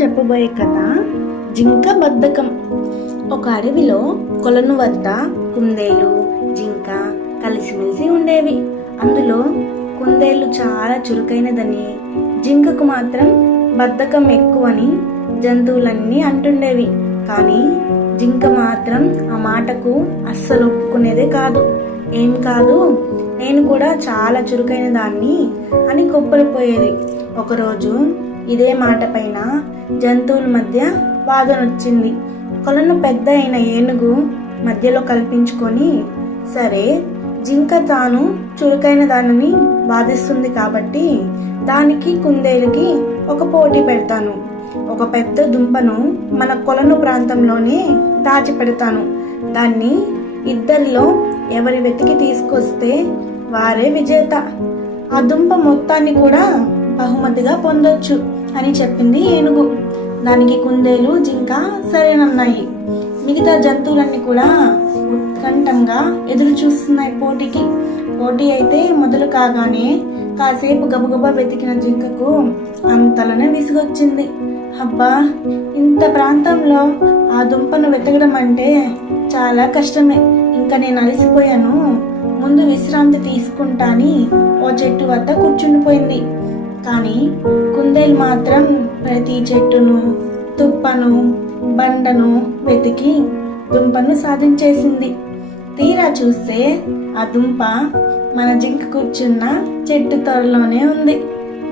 చెప్పబోయే కథ జింక బద్ధకం. ఒక అడవిలో కొలను వద్ద కుందేలు జింక కలిసిమెలిసి ఉండేవి. అందులో కుందేలు చాలా చురుకైనదని జింకకు మాత్రం బద్ధకం ఎక్కువని జంతువులన్నీ అంటుండేవి. కానీ జింక మాత్రం ఆ మాటకు అస్సలు ఒప్పుకునేదే కాదు. ఏం కాదు నేను కూడా చాలా చురుకైన దాన్ని అని కొప్పలిపోయేది. ఒకరోజు ఇదే మాటపైన జంతువుల మధ్య వాదనొచ్చింది కొలను పెద్ద అయిన ఏనుగు మధ్యలో కల్పించుకొని సరే జింక తాను చురుకైన దానిని బాధిస్తుంది కాబట్టి దానికి కుందేలుకి ఒక పోటీ పెడతాను. ఒక పెద్ద దుంపను మన కొలను ప్రాంతంలోనే దాచి పెడతాను దాన్ని ఇద్దరిలో ఎవరి వెతికి తీసుకొస్తే వారే విజేత. ఆ దుంప మొత్తాన్ని కూడా బహుమతిగా పొందొచ్చు అని చెప్పింది ఏనుగు. దానికి కుందేలు జింక సరేనన్నాయి. మిగతా జంతువులన్నీ కూడా ఉత్కంఠంగా ఎదురు చూస్తున్నాయి పోటీకి. పోటీ అయితే మొదలు కాగానే కాసేపు గబగబా వెతికిన జింకకు అంతలోనే విసుగొచ్చింది. అబ్బా ఇంత ప్రాంతంలో ఆ దుంపను వెతకడం అంటే చాలా కష్టమే. ఇంకా నేను అలసిపోయాను. ముందు విశ్రాంతి తీసుకుంటాని ఓ చెట్టు వద్ద కూర్చుండిపోయింది. కానీ కుందేలు మాత్రం ప్రతి చెట్టును తుప్పను బండను వెతికి దుంపను సాధించేసింది. తీరా చూస్తే ఆ దుంప మన జింక కూర్చున్న చెట్టు త్వరలోనే ఉంది.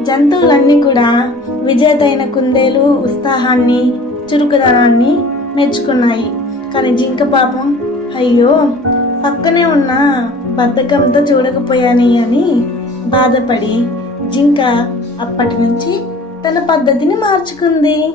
జంతువులన్నీ కూడా విజేతైన కుందేలు ఉత్సాహాన్ని చురుకుదనాన్ని మెచ్చుకున్నాయి. కానీ జింక పాపం అయ్యో పక్కనే ఉన్న బద్ధకంతో చూడకపోయాని అని బాధపడి జింక అప్పటి నుంచి తన పద్ధతిని మార్చుకుంది.